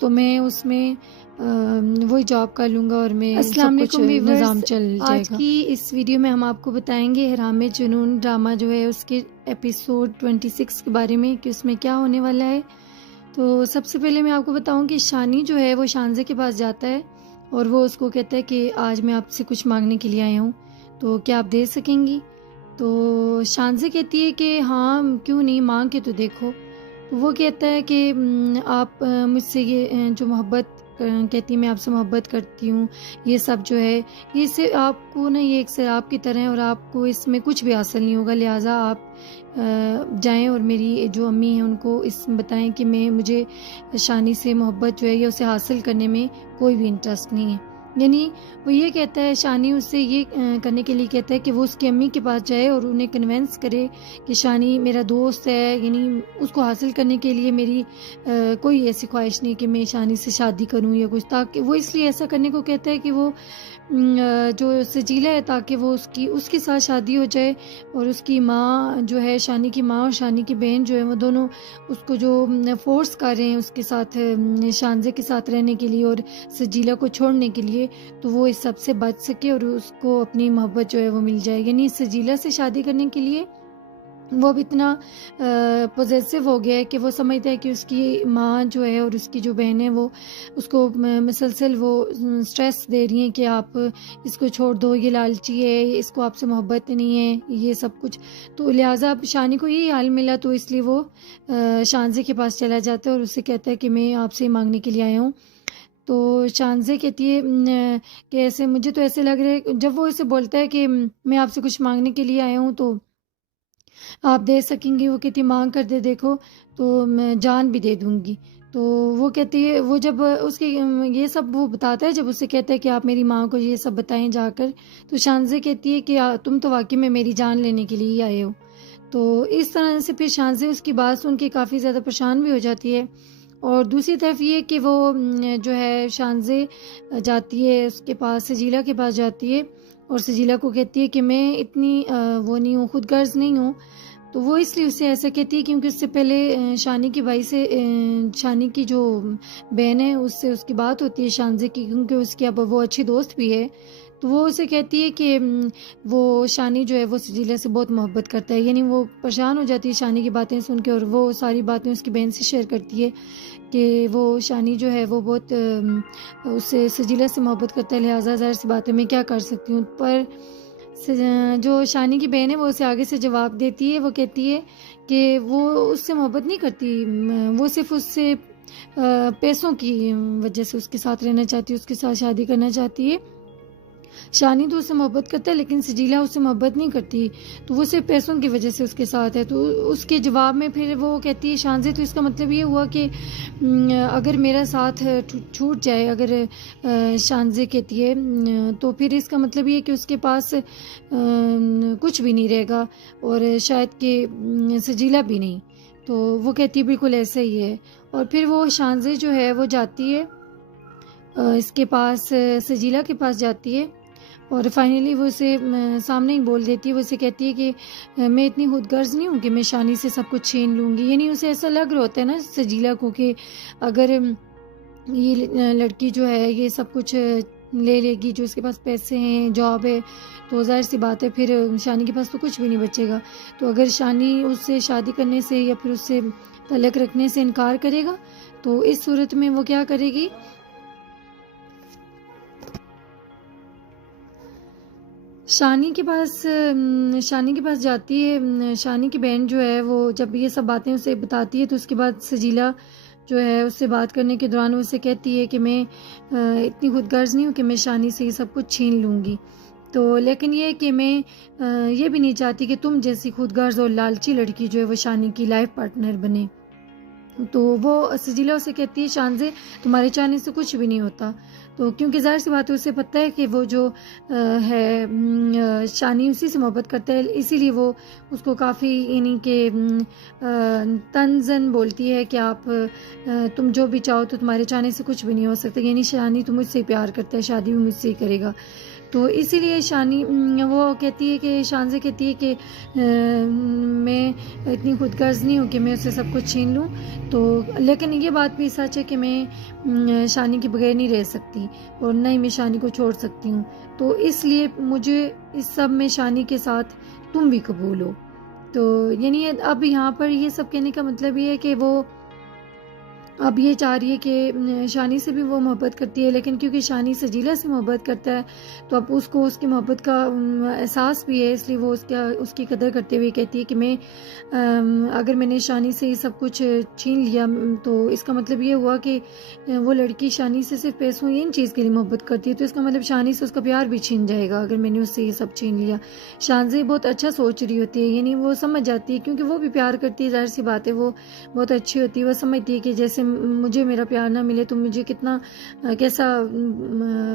तो मैं उसमें वही जॉब कर लूँगा और मैं अस्सलाम सब कुछ वालेकुम निज़ाम व्यूअर्स, चल जाएगा। आज की इस वीडियो में हम आपको बताएंगे इहराम जुनून ड्रामा जो है उसके एपिसोड 26 के बारे में कि उसमें क्या होने वाला है। तो सबसे पहले मैं आपको बताऊं कि शानी जो है वो शानजे के पास जाता है और वो उसको कहता है कि आज मैं आपसे कुछ मांगने के लिए आया हूँ, तो क्या आप दे सकेंगी। तो शानजे कहती है कि हाँ क्यों नहीं, मांग के तो देखो। तो वो कहता है कि आप मुझसे ये जो मोहब्बत कहती है मैं आपसे मोहब्बत करती हूँ, ये सब जो है ये सिर्फ आपको ना ये एक शराब की तरह है और आपको इसमें कुछ भी हासिल नहीं होगा, लिहाजा आप जाएं और मेरी जो अम्मी हैं उनको इस बताएं कि मुझे शानी से मोहब्बत जो है या उसे हासिल करने में कोई भी इंटरेस्ट नहीं है। यानी वो ये कहता है, शानी उससे ये करने के लिए कहता है कि वो उसकी अम्मी के पास जाए और उन्हें कन्वेंस करे कि शानी मेरा दोस्त है, यानी उसको हासिल करने के लिए मेरी कोई ऐसी ख्वाहिश नहीं कि मैं शानी से शादी करूं या कुछ, ताकि वो इसलिए ऐसा करने को कहता है कि वो जो सजीला है ताकि वो उसके साथ शादी हो जाए और उसकी माँ जो है शानी की माँ और शानी की बहन जो है वो दोनों उसको जो फोर्स कर रहे हैं उसके साथ शानजे के साथ रहने के लिए और सजीला को छोड़ने के लिए, तो वो इस सब से बच सके और उसको अपनी मोहब्बत जो है वो मिल जाए। यानी सजीला से शादी करने के लिए वो अब इतना पॉजेसिव हो गया है कि वो समझता है कि उसकी माँ जो है और उसकी जो बहन है वो उसको मुसलसल वो स्ट्रेस दे रही हैं कि आप इसको छोड़ दो, ये लालची है, इसको आपसे मोहब्बत नहीं है, ये सब कुछ। तो लिहाजा अब शानी को यही हाल मिला तो इसलिए वो शानजे के पास चला जाता है और उससे कहता है कि मैं आपसे मांगने के लिए आया हूँ। तो शानजे कहती है कि ऐसे मुझे तो ऐसे लग रहा है, जब वो इसे बोलता है कि मैं आपसे कुछ मांगने के लिए आया हूँ तो आप दे सकेंगी, वो कहती है मांग कर दे देखो तो मैं जान भी दे दूंगी। तो वो कहती है, वो जब उसके ये सब वो बताता है, जब उससे कहता है कि आप मेरी माँ को ये सब बताएं जाकर, तो शानजे कहती है कि तुम तो वाकई में मेरी जान लेने के लिए ही आए हो। तो इस तरह से फिर शानजे उसकी बात सुन के काफ़ी ज़्यादा परेशान भी हो जाती है। और दूसरी तरफ ये कि वो जो है शानजे जाती है उसके पास, सजीला के पास जाती है और सजीला को कहती है कि मैं इतनी वो नहीं हूँ, खुदगर्ज नहीं हूँ। तो वो इसलिए उसे ऐसा कहती है क्योंकि उससे पहले शानी की भाई से शानी की जो बहन है उससे उसकी बात होती है शानजे की, क्योंकि उसकी अब वो अच्छी दोस्त भी है। तो वो उसे कहती है कि वो शानी जो है वो सजीला से बहुत मोहब्बत करता है। यानी वो परेशान हो जाती है शानी की बातें सुन के और वो सारी बातें उसकी बहन से शेयर करती है कि वो शानी जो है वो बहुत उससे सजीला से मोहब्बत करता है, लिहाजा ज़ाहिर सी बात है मैं क्या कर सकती हूँ। पर जो शानी की बहन है वो उसे आगे से जवाब देती है, वो कहती है कि वो उससे मोहब्बत नहीं करती, वो सिर्फ उससे पैसों की वजह से उसके साथ रहना चाहती है, उसके साथ शादी करना चाहती है। शानी तो उससे मोहब्बत करता है लेकिन सजीला उससे मोहब्बत नहीं करती, तो वो सिर्फ पैसों की वजह से उसके साथ है। तो उसके जवाब में फिर वो कहती है शानजे, तो इसका मतलब ये हुआ कि अगर मेरा साथ छूट जाए, अगर शानजे कहती है तो फिर इसका मतलब ये कि उसके पास कुछ भी नहीं रहेगा और शायद कि सजीला भी नहीं। तो वो कहती है बिल्कुल ऐसा ही है। और फिर वो शानजे जो है वो जाती है इसके पास, सजीला के पास जाती है और फाइनली वो उसे सामने ही बोल देती है। वो उसे कहती है कि मैं इतनी खुदगर्ज नहीं हूँ कि मैं शानी से सब कुछ छीन लूँगी। यानी उसे ऐसा लग रहा होता है ना सजीला को कि अगर ये लड़की जो है ये सब कुछ ले लेगी, जो उसके पास पैसे हैं, जॉब है, तो ज़ाहिर सी बात है फिर शानी के पास तो कुछ भी नहीं बचेगा। तो अगर शानी उससे शादी करने से या फिर उससे तलाक रखने से इनकार करेगा तो इस सूरत में वो क्या करेगी, शानी के पास जाती है। शानी की बहन जो है वो जब ये सब बातें उसे बताती है तो उसके बाद सजीला जो है उससे बात करने के दौरान उससे कहती है कि मैं इतनी खुदगर्ज नहीं हूँ कि मैं शानी से ये सब कुछ छीन लूँगी। तो लेकिन ये कि मैं ये भी नहीं चाहती कि तुम जैसी खुदगर्ज और लालची लड़की जो है वो शानी की लाइफ पार्टनर बने। तो वो सजीला उसे कहती है शानज़े तुम्हारे चाहने से कुछ भी नहीं होता। तो क्योंकि ज़ाहिर सी बात है उसे पता है कि वो जो है शानी उसी से मोहब्बत करता है, इसीलिए वो उसको काफ़ी यानी कि तंज़न बोलती है कि आप तुम जो भी चाहो तो तुम्हारे चाहने से कुछ भी नहीं हो सकता, यानी शानी तो मुझसे प्यार करता है, शादी भी मुझसे ही करेगा। तो इसीलिए शानी वो कहती है कि शानज़े कहती है कि मैं इतनी खुदगर्ज़ नहीं हूँ कि मैं उससे सब कुछ छीन लूँ। तो लेकिन ये बात भी सच है कि मैं शानी के बगैर नहीं रह सकती और ना ही मैं शानी को छोड़ सकती हूँ। तो इसलिए मुझे इस सब में शानी के साथ तुम भी कबूल हो। तो यानी अब यहाँ पर ये सब कहने का मतलब ये है कि वो अब ये चाह रही है कि शानी से भी वो मोहब्बत करती है, लेकिन क्योंकि शानी सजीला से मोहब्बत करता है तो अब उसको उसकी मोहब्बत का एहसास भी है, इसलिए वो उसकी कदर करते हुए कहती है कि मैं अगर मैंने शानी से ये सब कुछ छीन लिया तो इसका मतलब ये हुआ कि वो लड़की शानी से सिर्फ पैसों इन चीज़ के लिए मोहब्बत करती है, तो इसका मतलब शानी से उसका प्यार भी छीन जाएगा अगर मैंने उससे ये सब छीन लिया। शानज़े बहुत अच्छा सोच रही होती है, यानी वो समझ जाती है क्योंकि वो भी प्यार करती है, जाहिर सी बात है वो बहुत अच्छी होती है, वो समझती है कि जैसे मुझे मेरा प्यार ना मिले तो मुझे कितना कैसा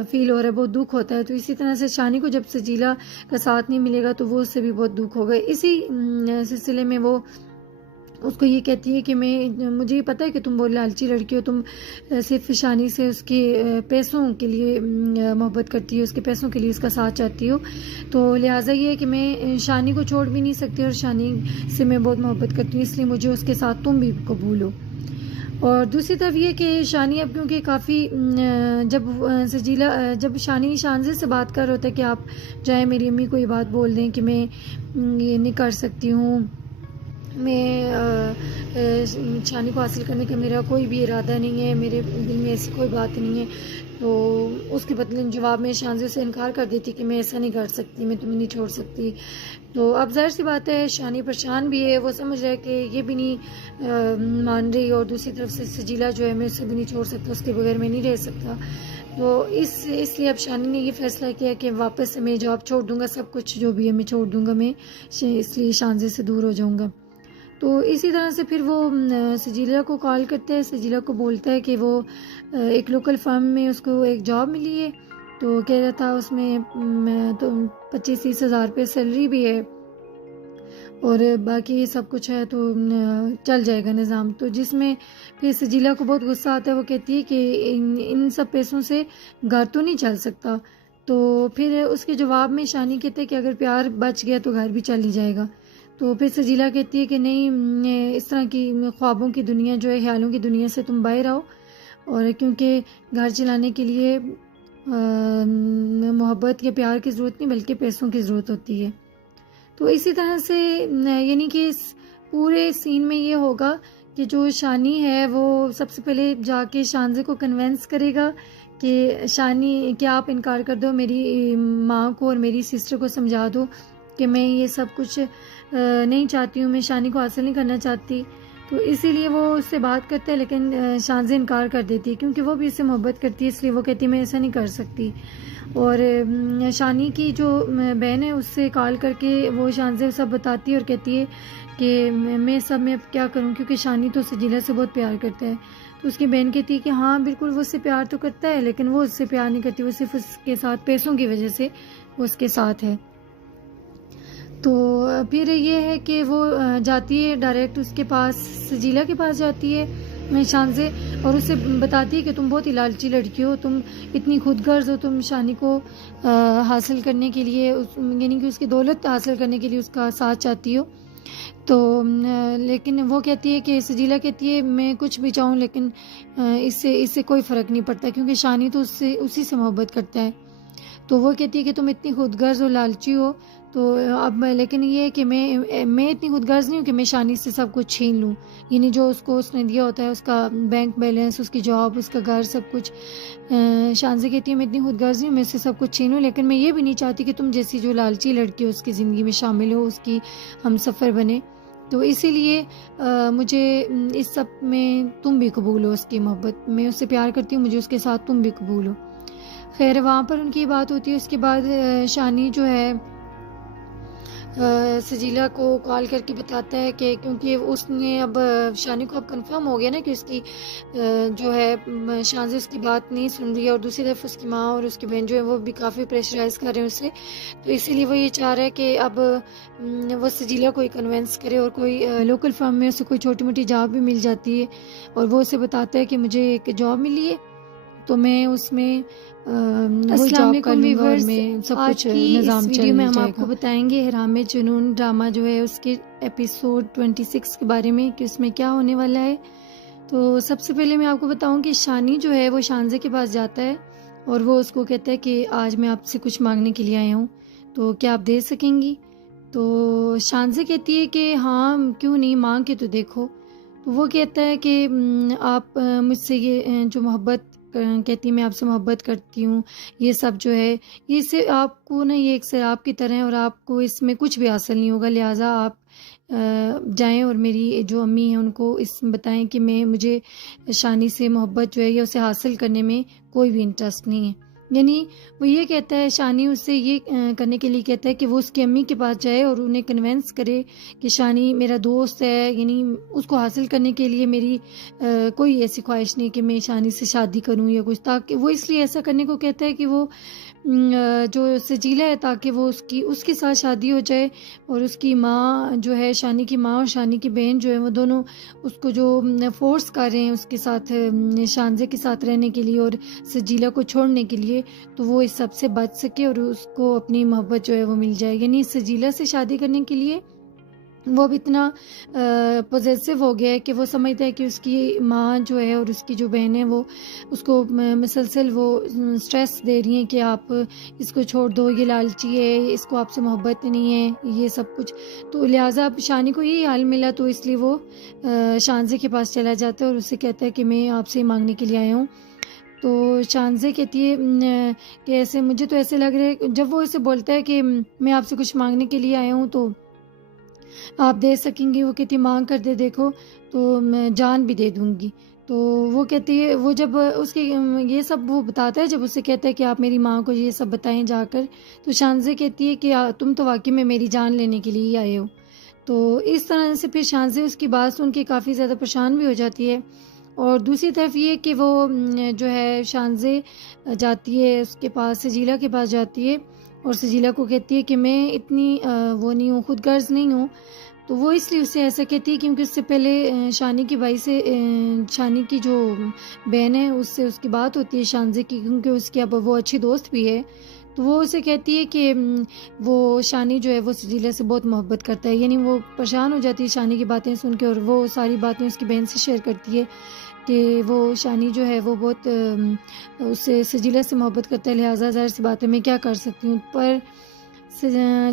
फील हो रहा है, बहुत दुख होता है। तो इसी तरह से शानी को जब सजीला का साथ नहीं मिलेगा तो वो उससे भी बहुत दुख होगा। इसी सिलसिले में वो उसको ये कहती है कि मुझे पता है कि तुम बहुत लालची लड़की हो, तुम सिर्फ शानी से उसके पैसों के लिए मोहब्बत करती हो, उसके पैसों के लिए उसका साथ चाहती हो, तो लिहाजा ये है कि मैं शानी को छोड़ भी नहीं सकती और शानी से मैं बहुत मोहब्बत करती हूँ, इसलिए मुझे उसके साथ तुम भी कबूल हो। और दूसरी तरफ ये कि शानी अब क्योंकि काफ़ी जब शानी शानज़े से बात कर रहा होता है कि आप चाहे मेरी अम्मी को ये बात बोल दें कि मैं ये नहीं कर सकती हूँ, मैं शानी को हासिल करने का मेरा कोई भी इरादा नहीं है, मेरे दिल में ऐसी कोई बात नहीं है, तो उसके बदले जवाब में शानज़े से इनकार कर देती कि मैं ऐसा नहीं कर सकती, मैं तुम्हें नहीं छोड़ सकती। तो अब ज़ाहिर सी बात है शानी परेशान भी है, वो समझ रहा है कि ये भी नहीं मान रही और दूसरी तरफ से सजीला जो है मैं उससे भी नहीं छोड़ सकता, उसके बगैर मैं नहीं रह सकता। तो इसलिए अब शानी ने ये फैसला किया कि वापस से मैं जॉब छोड़ दूँगा, सब कुछ जो भी है मैं छोड़ दूँगा, मैं इसलिए शानज़े से दूर हो जाऊँगा। तो इसी तरह से फिर वो सजीला को कॉल करता है, सजीला को बोलता है कि वो एक लोकल फर्म में उसको एक जॉब मिली है, तो कह रहा था उसमें तो 25-30 हज़ार रुपये सैलरी भी है और बाकी सब कुछ है, तो चल जाएगा निज़ाम। तो जिसमें फिर सजीला को बहुत गुस्सा आता है, वो कहती है कि इन सब पैसों से घर तो नहीं चल सकता। तो फिर उसके जवाब में शानी कहते हैं कि अगर प्यार बच गया तो घर भी चल ही जाएगा। तो फिर सजीला कहती है कि नहीं, इस तरह की ख्वाबों की दुनिया जो है, ख्यालों की दुनिया से तुम बाहर आओ, और क्योंकि घर चलाने के लिए मोहब्बत या प्यार की ज़रूरत नहीं बल्कि पैसों की ज़रूरत होती है। तो इसी तरह से यानी कि इस पूरे सीन में ये होगा कि जो शानी है वो सबसे पहले जाके शानज़े को कन्वेंस करेगा कि शानी क्या आप इनकार कर दो, मेरी माँ को और मेरी सिस्टर को समझा दो कि मैं ये सब कुछ नहीं चाहती हूँ, मैं शानी को हासिल नहीं करना चाहती। तो इसीलिए वो उससे बात करता है, लेकिन शानज़े इनकार कर देती है क्योंकि वो भी इससे मोहब्बत करती है, इसलिए वो कहती है मैं ऐसा नहीं कर सकती। और शानी की जो बहन है उससे कॉल करके वो शानज़े सब बताती है और कहती है कि मैं सब में क्या करूं, क्योंकि शानी तो सजीला से बहुत प्यार करता है। तो उसकी बहन कहती है कि हाँ बिल्कुल वो उससे प्यार तो करता है, लेकिन वो उससे प्यार नहीं करती, वो सिर्फ उसके साथ पैसों की वजह से वो उसके साथ है। तो फिर ये है कि वो जाती है डायरेक्ट उसके पास, सजीला के पास जाती है शानज़े, और उससे बताती है कि तुम बहुत ही लालची लड़की हो, तुम इतनी खुदगर्ज़ हो, तुम शानी को हासिल करने के लिए यानी कि उसकी दौलत हासिल करने के लिए उसका साथ चाहती हो। तो लेकिन वो कहती है कि सजीला कहती है मैं कुछ भी चाहूँ लेकिन इससे कोई फ़र्क नहीं पड़ता क्योंकि शानी तो उसी से मोहब्बत करता है। तो वो कहती है कि तुम इतनी खुदगर्ज़ और लालची हो, तो अब लेकिन ये है कि मैं इतनी खुदगर्ज़ नहीं हूँ कि मैं शानी से सब कुछ छीन लूँ, यानी जो उसने दिया होता है, उसका बैंक बैलेंस, उसकी जॉब, उसका घर, सब कुछ। शानज़े कहती है मैं इतनी खुदगर्ज़ नहीं हूँ मैं इससे सब कुछ छीन लूँ, लेकिन मैं ये भी नहीं चाहती कि तुम जैसी जो लालची लड़की हो उसकी ज़िंदगी में शामिल हो, उसकी हम सफ़र बने। तो इसीलिए मुझे इस सब में तुम भी कबूल हो, उसकी मोहब्बत, मैं उससे प्यार करती हूँ, मुझे उसके साथ तुम भी कबूल हो। खैर वहाँ पर उनकी बात होती है। उसके बाद शानी जो है सजीला को कॉल करके बताता है कि क्योंकि उसने अब शानी को अब कंफर्म हो गया ना कि उसकी जो है शानज़ उसकी बात नहीं सुन रही है, और दूसरी तरफ उसकी माँ और उसकी बहन जो है वो भी काफ़ी प्रेशराइज़ कर रहे हैं उससे। तो इसीलिए वो ये चाह रहा है कि अब वो सजीला को ही कन्वेंस करे, और कोई लोकल फर्म में उसे कोई छोटी मोटी जॉब भी मिल जाती है, और वो उसे बताता है कि मुझे एक जॉब मिली है तो मैं उसमें वो जॉब कर लूँगा और मैं सब कुछ निज़ाम वीडियो में हम आपको बताएंगे इहराम जुनून ड्रामा जो है उसके एपिसोड 26 के बारे में कि उसमें क्या होने वाला है। तो सबसे पहले मैं आपको बताऊं कि शानी जो है वो शानज़े के पास जाता है और वो उसको कहता है कि आज मैं आपसे कुछ मांगने के लिए आया हूँ, तो क्या आप दे सकेंगी। तो शानज़े कहती है कि हाँ क्यों नहीं, मांग के तो देखो। तो वो कहता है कि आप मुझसे ये जो मोहब्बत कहती मैं आपसे मोहब्बत करती हूँ, ये सब जो है ये से आपको ना ये एक शराब की तरह है और आपको इसमें कुछ भी हासिल नहीं होगा, लिहाजा आप जाएं और मेरी जो अम्मी हैं उनको इस बताएं कि मुझे शानी से मोहब्बत जो है या उसे हासिल करने में कोई भी इंटरेस्ट नहीं है। यानी वो ये कहता है, शानी उससे ये करने के लिए कहता है कि वो उसकी अम्मी के पास जाए और उन्हें कन्वेंस करे कि शानी मेरा दोस्त है, यानी उसको हासिल करने के लिए मेरी कोई ऐसी ख्वाहिश नहीं कि मैं शानी से शादी करूं या कुछ, ताकि वो इसलिए ऐसा करने को कहता है कि वो जो सजीला है ताकि वो उसके साथ शादी हो जाए, और उसकी माँ जो है शानी की माँ और शानी की बहन जो है वो दोनों उसको जो फोर्स कर रहे हैं उसके साथ शानज़े के साथ रहने के लिए और सजीला को छोड़ने के लिए, तो वो इस सब से बच सके और उसको अपनी मोहब्बत जो है वो मिल जाए। यानी सजीला से शादी करने के लिए वो अब इतना पॉजिटिव हो गया है कि वो समझता है कि उसकी माँ जो है और उसकी जो बहन है वो उसको मुसलसल वो स्ट्रेस दे रही हैं कि आप इसको छोड़ दो, ये लालची है, इसको आपसे मोहब्बत नहीं है, ये सब कुछ। तो लिहाजा अब शानी को यही हाल मिला, तो इसलिए वो शानज़े के पास चला जाता है और उससे कहता है कि मैं आपसे मांगने के लिए आया हूँ। तो शानज़े कहती है कि ऐसे मुझे तो ऐसे लग रहा है, जब वो इसे बोलता है कि मैं आपसे कुछ मांगने के लिए आया हूँ तो आप दे सकेंगी, वो कहती है मांग कर दे देखो तो मैं जान भी दे दूंगी। तो वो कहती है, वो जब उसके ये सब वो बताता है, जब उससे कहता है कि आप मेरी माँ को ये सब बताएं जाकर, तो शानज़े कहती है कि तुम तो वाकई में मेरी जान लेने के लिए ही आए हो। तो इस तरह से फिर शानज़े उसकी बात सुन के काफ़ी ज़्यादा परेशान भी हो जाती है। और दूसरी तरफ ये कि वो जो है शानज़े जाती है उसके पास, सजीला के पास जाती है और सजीला को कहती है कि मैं इतनी वो नहीं हूँ, खुदगर्ज नहीं हूँ। तो वो इसलिए उससे ऐसा कहती है क्योंकि उससे पहले शानी की भाई से शानी की जो बहन है उससे उसकी बात होती है शानज़े की, क्योंकि उसकी अब वो अच्छी दोस्त भी है। तो वो उसे कहती है कि वो शानी जो है वो सजीला से बहुत मोहब्बत करता है। यानी वो परेशान हो जाती है शानी की बातें सुन के और वो सारी बातें उसकी बहन से शेयर करती है कि वो शानी जो है वो बहुत उससे सजीला से मोहब्बत करता है, लिहाजा ज़ाहिर सी बात है मैं क्या कर सकती हूँ। पर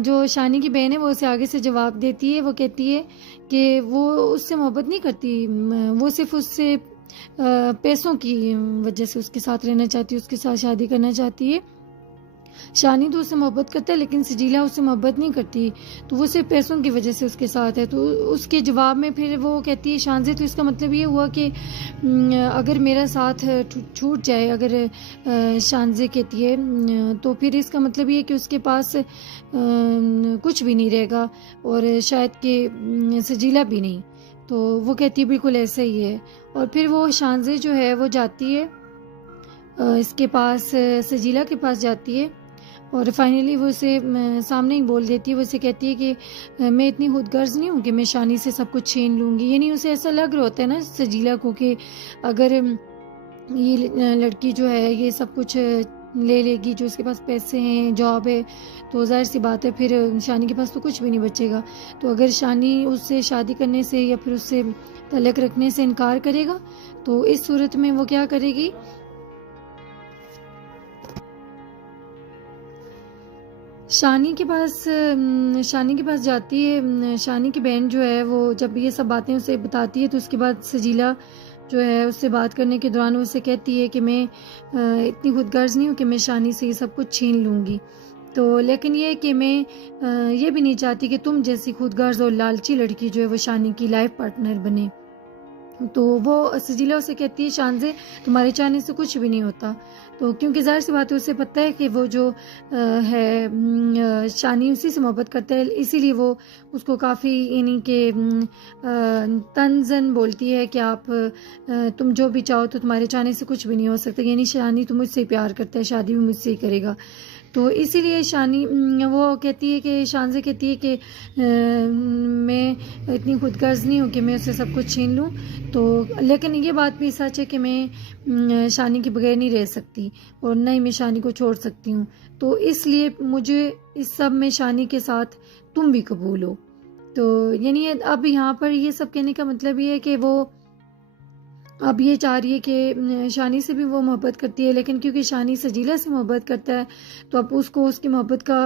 जो शानी की बहन है वो उसे आगे से जवाब देती है, वो कहती है कि वो उससे मोहब्बत नहीं करती, वो सिर्फ उससे पैसों की वजह से उसके साथ रहना चाहती है, उसके साथ शादी करना चाहती है। शानी तो उससे मोहब्बत करता है लेकिन सजीला उससे मोहब्बत नहीं करती, तो वो सिर्फ पैसों की वजह से उसके साथ है। तो उसके जवाब में फिर वो कहती है शानज़े, तो इसका मतलब ये हुआ कि अगर मेरा साथ छूट जाए, अगर शानज़े कहती है तो फिर इसका मतलब ये कि उसके पास कुछ भी नहीं रहेगा और शायद कि सजीला भी नहीं। तो वो कहती है बिल्कुल ऐसा ही है। और फिर वो शानज़े जो है वो जाती है इसके पास, सजीला के पास जाती है और फाइनली वो उसे सामने ही बोल देती है। वो उसे कहती है कि मैं इतनी खुदगर्ज नहीं हूँ कि मैं शानी से सब कुछ छीन लूँगी। यानी उसे ऐसा लग रहा होता है ना सजीला को कि अगर ये लड़की जो है ये सब कुछ ले लेगी, जो उसके पास पैसे हैं, जॉब है, तो ज़ाहिर सी बात है फिर शानी के पास तो कुछ भी नहीं बचेगा। तो अगर शानी उससे शादी करने से या फिर उससे तलाक रखने से इनकार करेगा तो इस सूरत में वो क्या करेगी, शानी के पास जाती है। शानी की बहन जो है वो जब ये सब बातें उसे बताती है तो उसके बाद सजीला जो है उससे बात करने के दौरान उससे कहती है कि मैं इतनी खुदगर्ज नहीं हूँ कि मैं शानी से ये सब कुछ छीन लूँगी। तो लेकिन ये कि मैं ये भी नहीं चाहती कि तुम जैसी खुदगर्ज और लालची लड़की जो है वो शानी की लाइफ पार्टनर बने। तो वो सजीला उसे कहती है, शानज़े तुम्हारे चाहने से कुछ भी नहीं होता। तो क्योंकि ज़ाहिर सी बात है, उसे पता है कि वो जो है शानी उसी से मोहब्बत करता है, इसीलिए वो उसको काफ़ी यानी कि तंज़न बोलती है कि आप तुम जो भी चाहो तो तुम्हारे चाहने से कुछ भी नहीं हो सकता, यानी शानी तो मुझसे प्यार करता है, शादी भी मुझसे ही करेगा। तो इसीलिए शानी वो कहती है कि शानज़े कहती है कि मैं इतनी खुदगर्ज़ नहीं हूँ कि मैं उससे सब कुछ छीन लूँ। तो लेकिन ये बात भी सच है कि मैं शानी के बगैर नहीं रह सकती और ना ही मैं शानी को छोड़ सकती हूँ। तो इसलिए मुझे इस सब में शानी के साथ तुम भी कबूल हो। तो यानी अब यहाँ पर ये सब कहने का मतलब ये है कि वो अब ये चाह रही है कि शानी से भी वो मोहब्बत करती है, लेकिन क्योंकि शानी सजीला से मोहब्बत करता है तो अब उसको उसकी मोहब्बत का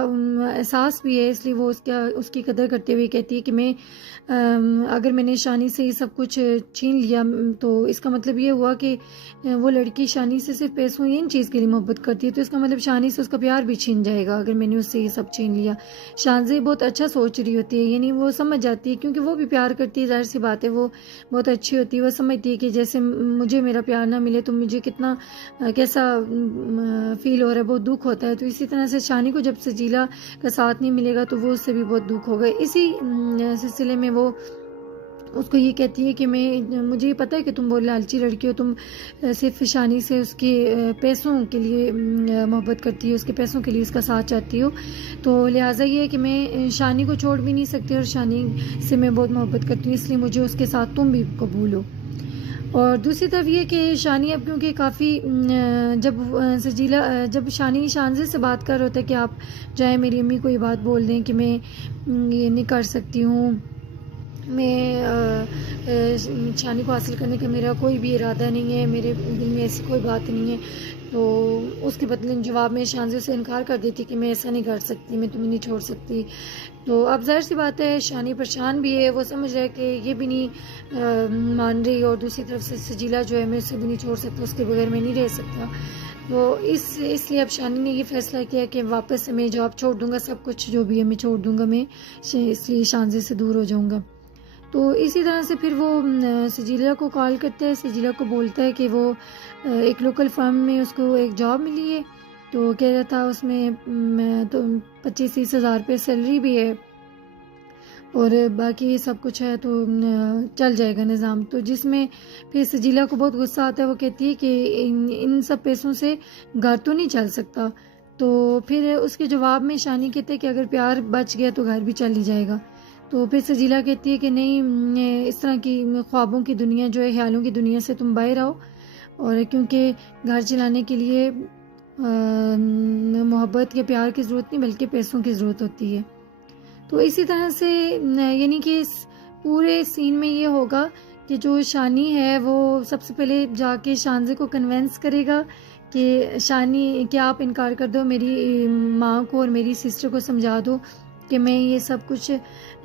एहसास भी है, इसलिए वो उसकी कदर करते हुए कहती है कि मैं अगर मैंने शानी से ये सब कुछ छीन लिया तो इसका मतलब ये हुआ कि वो लड़की शानी से सिर्फ पैसों इन चीज़ के लिए मोहब्बत करती है, तो इसका मतलब शानी से उसका प्यार भी छीन जाएगा अगर मैंने उससे ये सब छीन लिया। शानज़े बहुत अच्छा सोच रही होती है, यानी वो समझ जाती है, क्योंकि वो भी प्यार करती है, जाहिर सी बात है वो बहुत अच्छी होती है। वो समझती है कि जैसे मुझे मेरा प्यार ना मिले तो मुझे कितना कैसा फील हो रहा है, बहुत दुख होता है। तो इसी तरह से शानी को जब सजीला का साथ नहीं मिलेगा तो वो उससे भी बहुत दुख होगा। इसी सिलसिले में वो उसको ये कहती है कि मुझे पता है कि तुम बहुत लालची लड़की हो, तुम सिर्फ शानी से उसके पैसों के लिए मोहब्बत करती हो, उसके पैसों के लिए उसका साथ चाहती हो, तो लिहाजा ये है कि मैं शानी को छोड़ भी नहीं सकती और शानी से मैं बहुत मोहब्बत करती हूँ, इसलिए मुझे उसके साथ तुम भी कबूल हो। और दूसरी तरफ ये कि शानी अब क्योंकि काफ़ी जब शानी शानज़े से बात कर होता है कि आप चाहे मेरी अम्मी को ये बात बोल दें कि मैं ये नहीं कर सकती हूँ, मैं शानी को हासिल करने का मेरा कोई भी इरादा नहीं है, मेरे दिल में ऐसी कोई बात नहीं है, तो उसके बदले जवाब में शानज़े से इनकार कर देती कि मैं ऐसा नहीं कर सकती, मैं तुम्हें नहीं छोड़ सकती। तो अब जाहिर सी बात है शानी परेशान भी है, वो समझ रहा है कि ये भी नहीं मान रही, और दूसरी तरफ से सजीला जो है मैं उससे भी नहीं छोड़ सकता, उसके बगैर मैं नहीं रह सकता। तो इसलिए अब शानी ने ये फैसला किया कि वापस से मैं जॉब छोड़ दूंगा, सब कुछ जो भी है मैं छोड़ दूंगा, मैं इसलिए शानज़े से दूर हो जाऊंगा। तो इसी तरह से फिर वो सजीला को कॉल करता है, सजीला को बोलता है कि वो एक लोकल फर्म में उसको एक जॉब मिली है, तो कह रहा था उसमें तो 25-30 हज़ार रुपये सैलरी भी है और बाकी सब कुछ है, तो चल जाएगा निज़ाम। तो जिसमें फिर सजीला को बहुत गुस्सा आता है, वो कहती है कि इन सब पैसों से घर तो नहीं चल सकता। तो फिर उसके जवाब में शानी कहते हैं कि अगर प्यार बच गया तो घर भी चल ही जाएगा। तो फिर सजीला कहती है कि नहीं, इस तरह की ख्वाबों की दुनिया जो है, ख्यालों की दुनिया से तुम बाहर आओ, और क्योंकि घर चलाने के लिए मोहब्बत या प्यार की ज़रूरत नहीं बल्कि पैसों की ज़रूरत होती है। तो इसी तरह से यानी कि इस पूरे सीन में ये होगा कि जो शानी है वो सबसे पहले जाके शानज़े को कन्वेंस करेगा कि शानी क्या आप इनकार कर दो, मेरी माँ को और मेरी सिस्टर को समझा दो कि मैं ये सब कुछ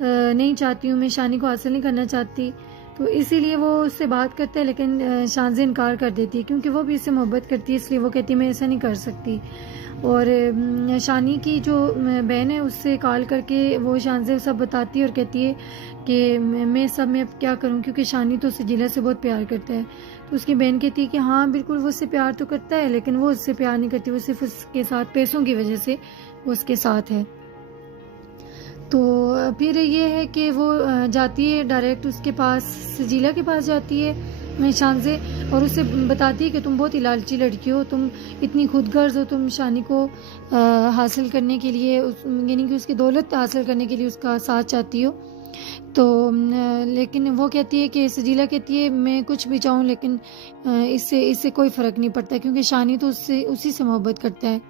नहीं चाहती हूँ, मैं शानी को हासिल नहीं करना चाहती। तो इसीलिए वो उससे बात करता है, लेकिन शानज़े इनकार कर देती है, क्योंकि वो भी इससे मोहब्बत करती है, इसलिए वो कहती है मैं ऐसा नहीं कर सकती। और शानी की जो बहन है उससे कॉल करके वो शानज़े सब बताती है और कहती है कि मैं सब में अब क्या करूं, क्योंकि शानी तो सजीला से बहुत प्यार करता है। तो उसकी बहन कहती है कि हाँ बिल्कुल वो उससे प्यार तो करता है, लेकिन वो उससे प्यार नहीं करती, वो सिर्फ उसके साथ पैसों की वजह से वो उसके साथ है। तो फिर ये है कि वो जाती है डायरेक्ट उसके पास, सजीला के पास जाती है शानज़े, और उससे बताती है कि तुम बहुत ही लालची लड़की हो, तुम इतनी खुदगर्ज़ हो, तुम शानी को हासिल करने के लिए यानी कि उसकी दौलत हासिल करने के लिए उसका साथ चाहती हो। तो लेकिन वो कहती है कि सजीला कहती है मैं कुछ भी चाहूँ, लेकिन इससे कोई फ़र्क नहीं पड़ता, क्योंकि शानी तो उसी से मोहब्बत करता है।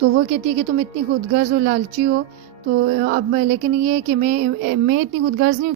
तो वो कहती है कि तुम इतनी खुदगर्ज़ और लालची हो, तो अब लेकिन ये है कि मैं इतनी खुदगर्ज़ नहीं